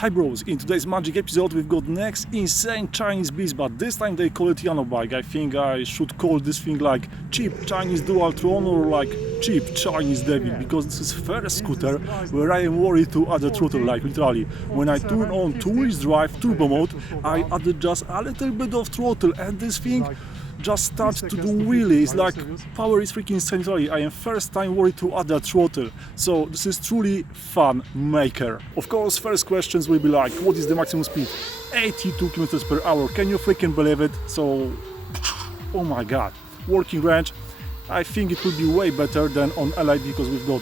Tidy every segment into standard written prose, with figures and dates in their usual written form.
Hi bros, in today's magic episode we've got next insane Chinese beast, but this time they call it Janobike. I think I should call this thing like cheap Chinese Dualtron or like cheap Chinese Devil, because this is first scooter where I am worried to add a throttle, like literally. When I turn on two-wheel drive turbo mode, I added just a little bit of throttle and this thing just starts to do wheelies, like power is freaking insane. I am first time worried to add a throttle, so this is truly fun maker. Of course, first questions will be like, what is the maximum speed? 82 km per hour, can you freaking believe it? So, oh my god, working range, I think it will be way better than on LID because we've got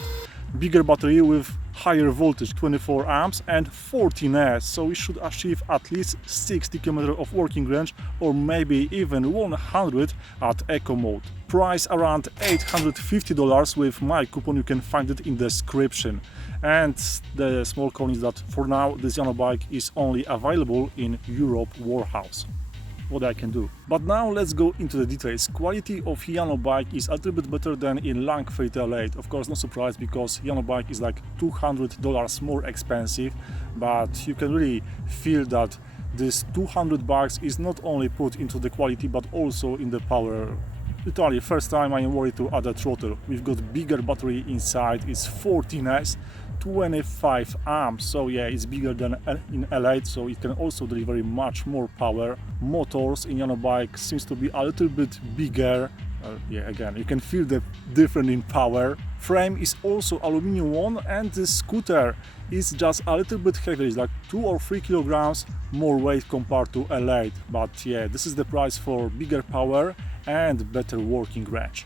bigger battery with higher voltage, 24 amps and 14S, so we should achieve at least 60 km of working range or maybe even 100 at eco mode. Price around $850. With my coupon you can find it in the description. And the small con is that for now this Janobike is only available in Europe warehouse. What I can do. But now let's go into the details. Quality of Janobike is a little bit better than in Langford Elite. Of course, no surprise because Janobike is like $200 more expensive, but you can really feel that this $200 is not only put into the quality but also in the power. Literally, first time I am worried to add a throttle. We've got bigger battery inside, it's 14S, 25 amps, so yeah, it's bigger than in Elite, so it can also deliver much more power. Motors in Janobike seems to be a little bit bigger. Yeah, again, you can feel the difference in power. Frame is also aluminum one, and the scooter is just a little bit heavier. It's like 2 or 3 kilograms more weight compared to Elite. But yeah, this is the price for bigger power and better working range.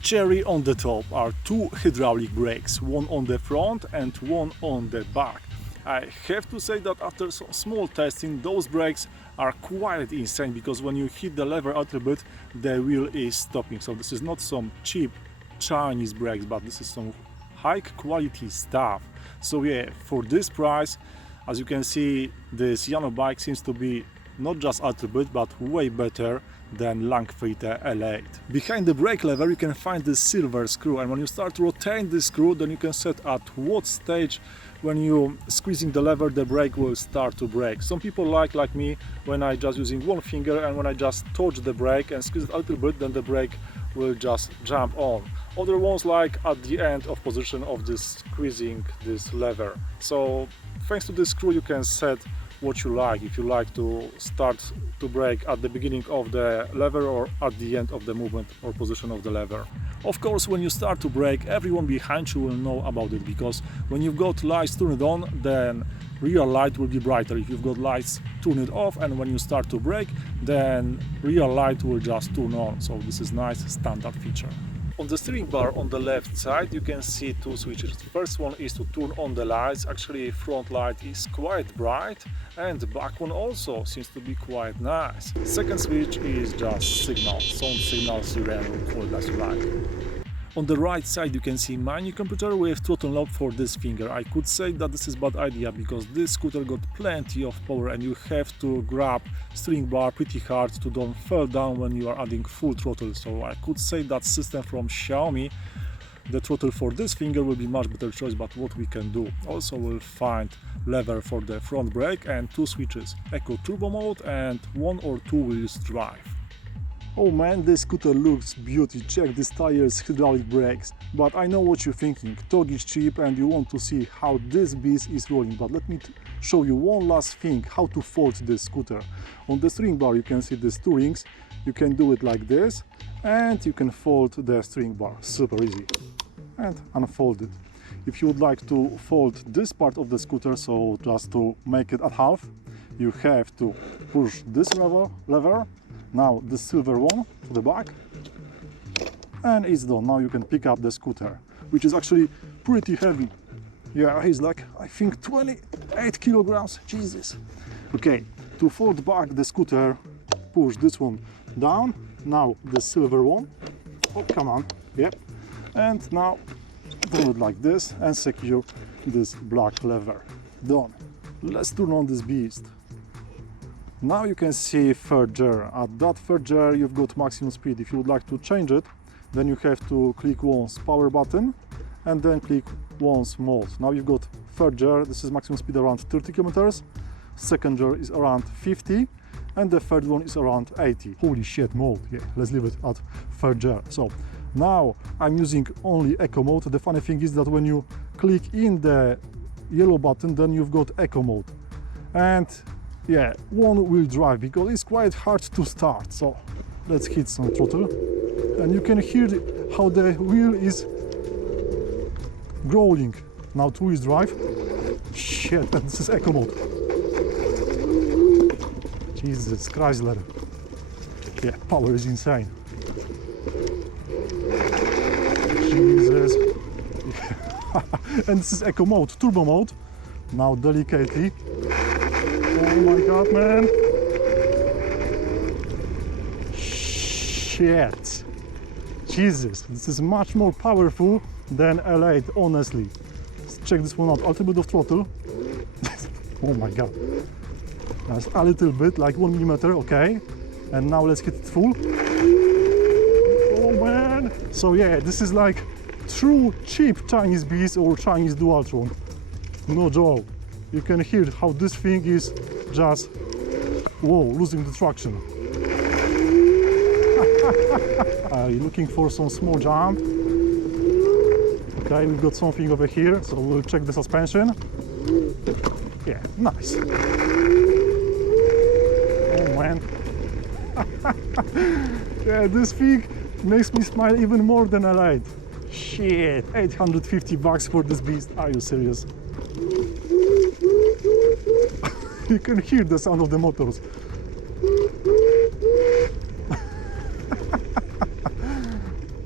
Cherry on the top are two hydraulic brakes, one on the front and one on the back. I have to say that after some small testing, those brakes are quite insane, because when you hit the lever a little bit, the wheel is stopping. So this is not some cheap Chinese brakes, but this is some high quality stuff. So yeah, for this price, as you can see, this Janobike seems to be not just a little bit, but way better than Langford Elite. Behind the brake lever you can find this silver screw, and when you start to rotate this screw, then you can set at what stage when you squeezing the lever the brake will start to brake. Some people like me, when I just using one finger and when I just touch the brake and squeeze it a little bit, then the brake will just jump on. Other ones like at the end of position of this squeezing this lever. So thanks to this screw you can set what you like, if you like to start to brake at the beginning of the lever or at the end of the movement or position of the lever. Of course, when you start to brake, everyone behind you will know about it, because when you've got lights turned on, then rear light will be brighter. If you've got lights turned off and when you start to brake, then rear light will just turn on. So this is nice standard feature. On the steering bar on the left side you can see two switches. The first one is to turn on the lights. Actually, front light is quite bright and the back one also seems to be quite nice. Second switch is just signal, sound signal, siren, call it as you like. On the right side you can see my new computer with throttle knob for this finger. I could say that this is bad idea because this scooter got plenty of power and you have to grab steering bar pretty hard to don't fall down when you are adding full throttle. So I could say that system from Xiaomi, the throttle for this finger will be much better choice, but what we can do. Also we'll find lever for the front brake and two switches, Eco Turbo mode and 1 or 2 wheels drive. Oh man, this scooter looks beauty, check these tires, hydraulic brakes. But I know what you're thinking, torque is cheap and you want to see how this beast is rolling. But let me show you one last thing, how to fold this scooter. On the steering bar you can see these two rings, you can do it like this and you can fold the steering bar, super easy. And unfold it. If you would like to fold this part of the scooter, so just to make it at half, you have to push this lever. Now the silver one to the back and it's done. Now you can pick up the scooter, which is actually pretty heavy. Yeah, it's like I think 28 kilograms, Jesus. Okay, to fold back the scooter, push this one down. Now the silver one, oh come on, yep. And now do it like this and secure this black lever. Done. Let's turn on this beast. Now you can see third gear. At that third gear you've got maximum speed. If you would like to change it, then you have to click once power button and then click once mode. Now you've got third gear. This is maximum speed around 30 kilometers. Second gear is around 50 and the third one is around 80. Holy shit, mode. Yeah, let's leave it at third gear. So now I'm using only eco mode. The funny thing is that when you click in the yellow button, then you've got eco mode. And yeah, one-wheel drive, because it's quite hard to start. So let's hit some throttle and you can hear how the wheel is growling. Now two-wheel drive. Shit, and this is eco mode. Jesus, Chrysler. Yeah, power is insane. Jesus. And this is eco mode, turbo mode. Now delicately. Oh my god, man. Shit. Jesus, this is much more powerful than L8, honestly. Let's check this one out. A little bit of throttle. Oh my god. That's a little bit, like 1 millimeter, okay. And now let's hit it full. Oh man. So yeah, this is like true cheap Chinese beast or Chinese Dualtron. No joke. You can hear how this thing is just, whoa, losing the traction. You're looking for some small jump. Okay, we've got something over here, so we'll check the suspension. Yeah, nice. Oh man. Yeah, this thing makes me smile even more than I like. Shit, 850 bucks for this beast. Are you serious? You can hear the sound of the motors.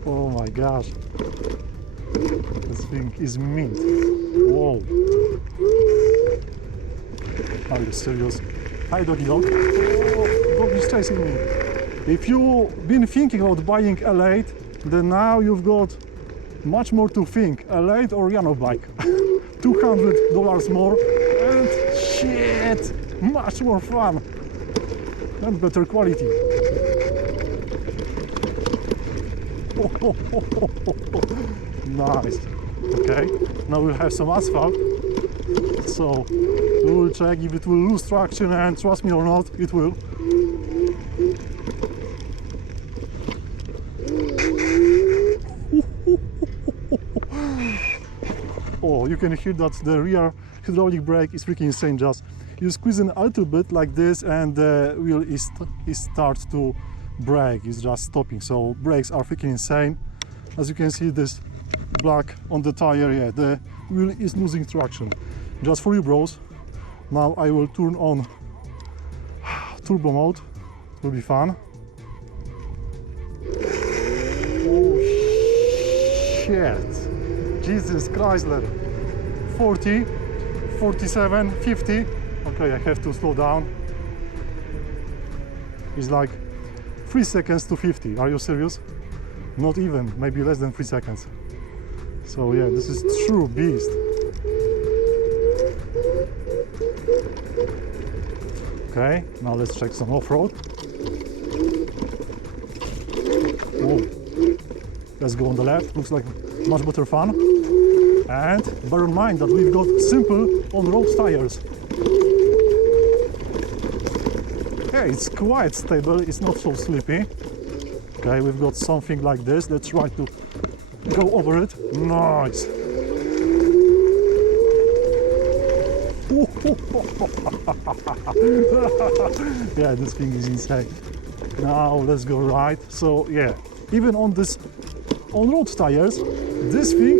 Oh my gosh. This thing is mint. Whoa. Are you serious? Hi doggy dog. Oh, dog is chasing me. If you've been thinking about buying L8, then now you've got much more to think. L8 or Janobike. $200 more and shit, much more fun and better quality. Nice. Okay, now we'll have some asphalt, so we will check if it will lose traction, and trust me or not, it will. Oh, you can hear that the rear hydraulic brake is freaking insane. Just you squeeze in a little bit like this and the wheel is starts to brake, it's just stopping. So brakes are freaking insane. As you can see, this black on the tire, yeah, the wheel is losing traction. Just for you bros, now I will turn on turbo mode. It will be fun. Oh shit, Jesus Chrysler. 40, 47, 50. Okay, I have to slow down. It's like 3 seconds to 50. Are you serious? Not even, maybe less than 3 seconds. So yeah, this is true beast. Okay, now let's check some off-road. Whoa. Let's go on the left, looks like much better fun. And bear in mind that we've got simple on-road tires. Yeah, it's quite stable, it's not so slippy. Okay, we've got something like this. Let's try to go over it. Nice. Yeah, this thing is insane. Now let's go right. So yeah, even on this on-road tires, this thing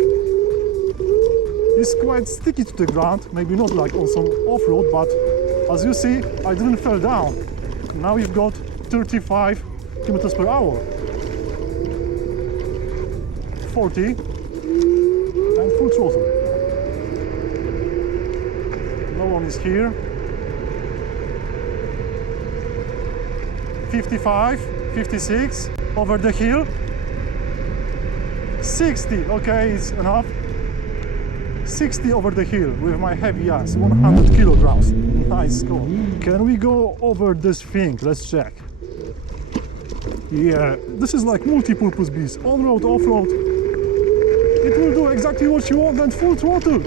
is quite sticky to the ground. Maybe not like on some off-road, but as you see, I didn't fall down. Now you've got 35 kilometers per hour, 40, and full throttle. No one is here. 55, 56, over the hill. 60, okay, it's enough. 60 over the hill with my heavy ass, 100 kilograms. Nice score. Can we go over this thing? Let's check. Yeah, this is like multi-purpose beast. On-road, off-road. It will do exactly what you want and full throttle.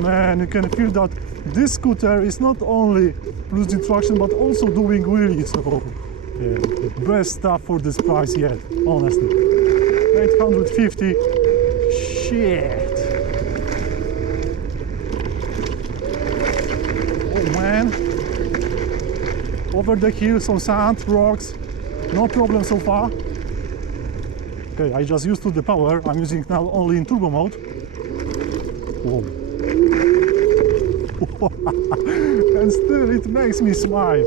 Man, you can feel that this scooter is not only losing traction but also doing wheelies. So, yeah, best stuff for this price yet, honestly. 850. Shit. Oh man. Over the hill, some sand, rocks. No problem so far. Okay, I just used to the power. I'm using now only in turbo mode. Whoa. And still it makes me smile.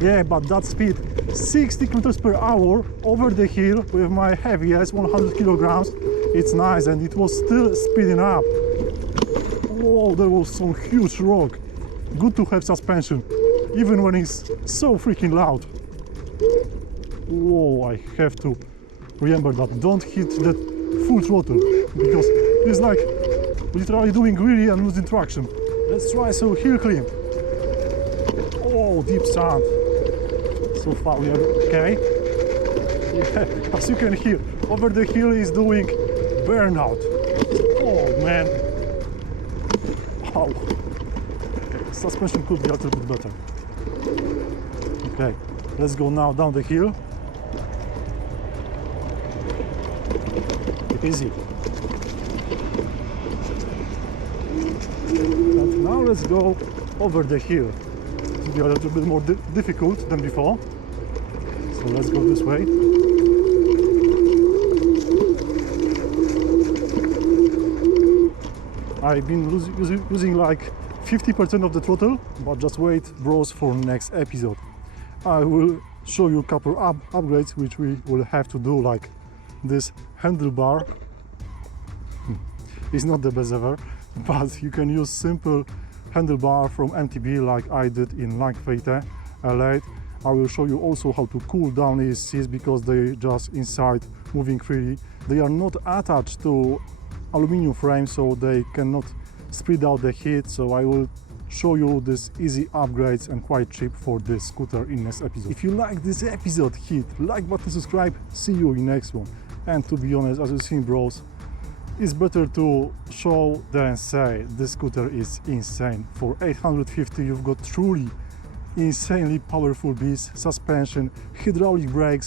Yeah, but that speed, 60 kilometers per hour over the hill with my heavy ass, 100 kilograms. It's nice, and it was still speeding up. Whoa, there was some huge rock. Good to have suspension, even when it's so freaking loud. Whoa, I have to remember that. Don't hit the full throttle, because it's like literally doing wheelie and losing traction. Let's try some hill climb. Oh, deep sand. So far we are okay. Yeah, as you can hear, over the hill is doing burnout. Oh man. Wow. Suspension could be a little bit better. Okay, let's go now down the hill. Easy. And now let's go over the hill. It will be a little bit more difficult than before. So let's go this way. I've been using like 50% of the throttle, but just wait, bros, for next episode. I will show you a couple upgrades which we will have to do, like this handlebar. It's not the best ever, but you can use simple handlebar from MTB like I did in Langfeite L8. I will show you also how to cool down ESCs because they just inside moving freely. They are not attached to aluminum frame, so they cannot spread out the heat. So I will show you these easy upgrades and quite cheap for this scooter in next episode. If you like this episode, hit like button, subscribe. See you in next one. And to be honest, as you've seen, bros, it's better to show than say. This scooter is insane. For 850 you've got truly insanely powerful beast, suspension, hydraulic brakes,